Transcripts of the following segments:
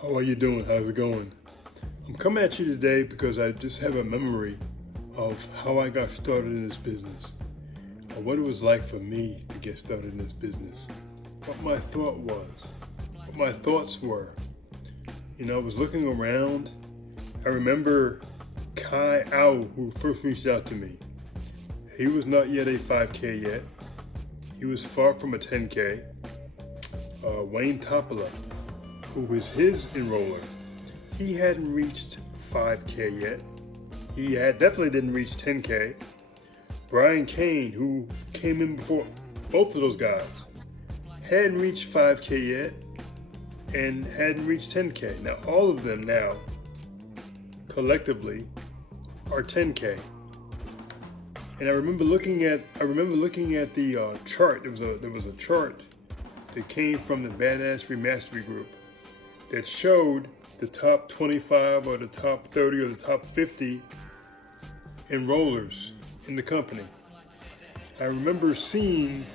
How are you doing? How's it going? I'm coming at you today because I just have a memory of how I got started in this business, or what it was like for me to get started in this business, what my thoughts were. I was looking around. I remember Cain, who first reached out to me. He was not yet a 5K yet. He was far from a 10K. Wayne Toppila, who was his enroller, he hadn't reached 5K yet. He definitely didn't reach 10K. Cain, who came in before both of those guys, hadn't reached 5K yet and hadn't reached 10K. Now all of them now collectively are 10K. And I remember looking at the chart. There was a chart that came from the Badass Remastery group that showed the top 25 or the top 30 or the top 50 enrollers in the company. I remember seeing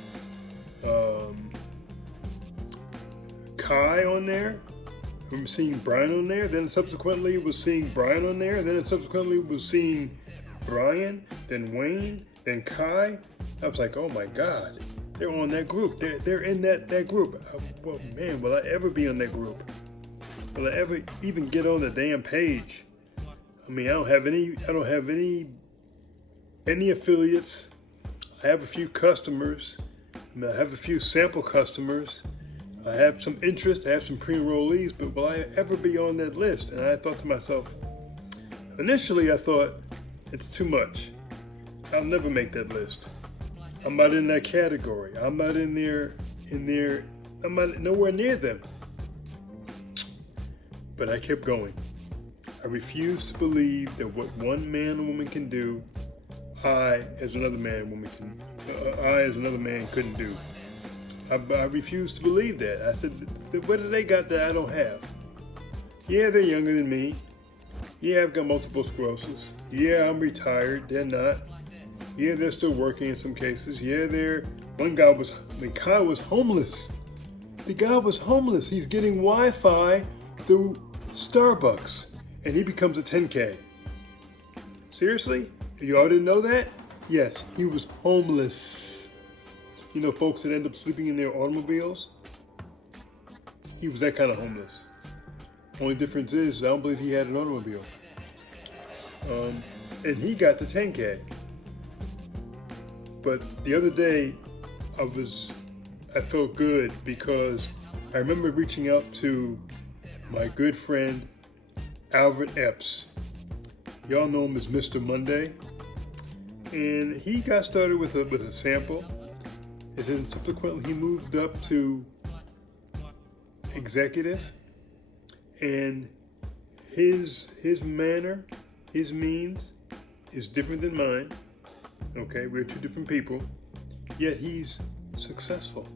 Kai on there. I remember seeing Brian on there. Then subsequently was seeing Brian on there. Then subsequently was seeing Brian, then Wayne, then Kai. I was like, oh my God, they're on that group. They're in that group. Well, man, will I ever be on that group? Will I ever even get on the damn page? I mean, I don't have any affiliates. I have a few customers. I have a few sample customers. I have some interest. I have some pre-enrollees, but will I ever be on that list? And I thought to myself, initially I thought, it's too much. I'll never make that list. I'm not in that category. I'm not in there. I'm not nowhere near them. But I kept going. I refused to believe that what one man or woman can do, I as another man couldn't do. I refused to believe that. I said, what do they got that I don't have? Yeah, they're younger than me. Yeah, I've got multiple sclerosis. Yeah, I'm retired. They're not. Yeah, they're still working in some cases. Yeah, Kai was homeless. The guy was homeless. He's getting Wi-Fi through Starbucks, and he becomes a 10K. Seriously? You all didn't know that? Yes, he was homeless. You know, folks that end up sleeping in their automobiles? He was that kind of homeless. Only difference is, I don't believe he had an automobile. And he got the 10K. But the other day, I felt good because I remember reaching out to my good friend, Alvert Epps. Y'all know him as Mr. Monday. And he got started with a sample. And then subsequently he moved up to executive. And his manner, his means is different than mine. Okay, we're two different people. Yet he's successful.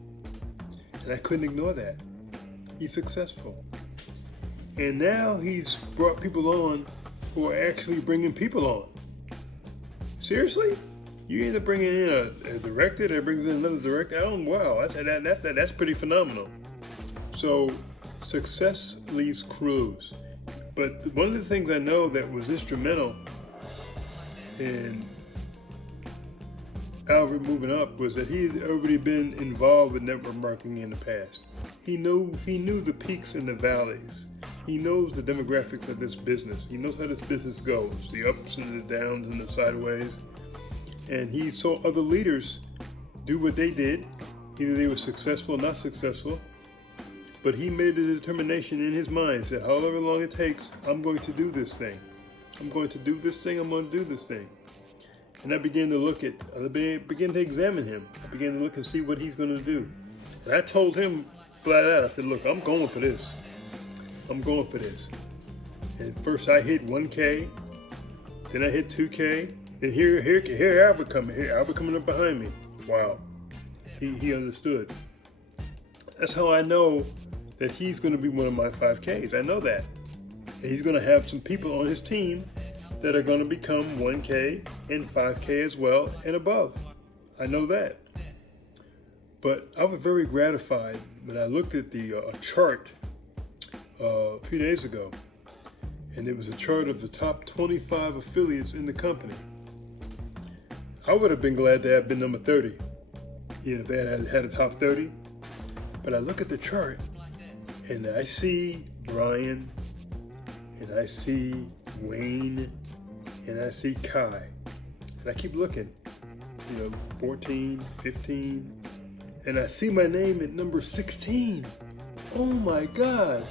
And I couldn't ignore that. He's successful. And now he's brought people on who are actually bringing people on. Seriously? You either bringing in a director that brings in another director? Oh, wow, that's pretty phenomenal. So success leaves clues. But one of the things I know that was instrumental in Alvert moving up was that he had already been involved with network marketing in the past. He knew the peaks and the valleys. He knows the demographics of this business. He knows how this business goes, the ups and the downs and the sideways. And he saw other leaders do what they did. Either they were successful or not successful. But he made a determination in his mind, said, however long it takes, I'm going to do this thing. I'm going to do this thing. And I began to examine him. I began to look and see what he's going to do. And I told him flat out, I said, look, I'm going for this. And first I hit 1K, then I hit 2K, then here Albert coming up behind me. Wow, he understood. That's how I know that he's going to be one of my 5Ks. I know that. And he's going to have some people on his team that are going to become 1K and 5K as well and above. I know that. But I was very gratified when I looked at the chart a few days ago, and it was a chart of the top 25 affiliates in the company. I would have been glad to have been number 30, if they had a top 30. But I look at the chart, and I see Brian, and I see Wayne, and I see Kai. And I keep looking, 14, 15, and I see my name at number 16. Oh my God,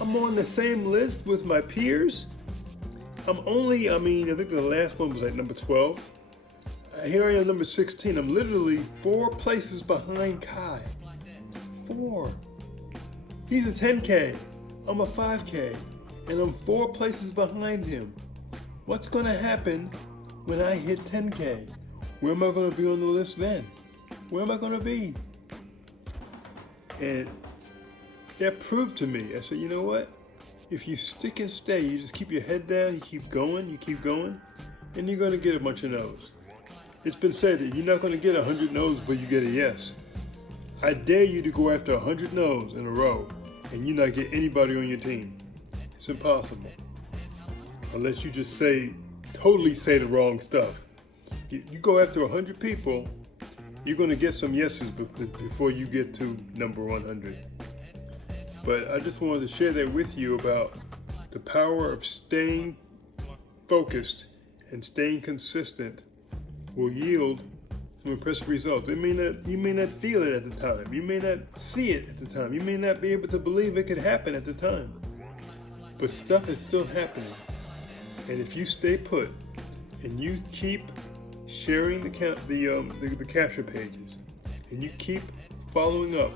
I'm on the same list with my peers. I think the last one was like number 12. Here I am, number 16. I'm literally 4 places behind Kai. 4. He's a 10K. I'm a 5K. And I'm 4 places behind him. What's going to happen when I hit 10K? Where am I going to be on the list then? Where am I going to be? And that proved to me. I said, you know what? If you stick and stay, you just keep your head down, you keep going, and you're going to get a bunch of no's. It's been said that you're not going to get 100 no's before you get a yes. I dare you to go after 100 no's in a row and you not get anybody on your team. It's impossible. Unless you just totally say the wrong stuff. You go after 100 people, you're going to get some yeses before you get to number 100. But I just wanted to share that with you about the power of staying focused and staying consistent will yield some impressive results. You may not feel it at the time. You may not see it at the time. You may not be able to believe it could happen at the time. But stuff is still happening. And if you stay put and you keep sharing the capture pages, and you keep following up,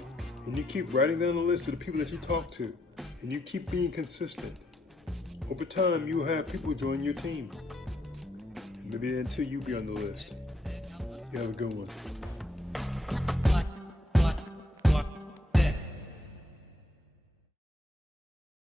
and you keep writing down the list of the people that you talk to, and you keep being consistent, over time you'll have people join your team. Maybe until you be on the list. You have a good one.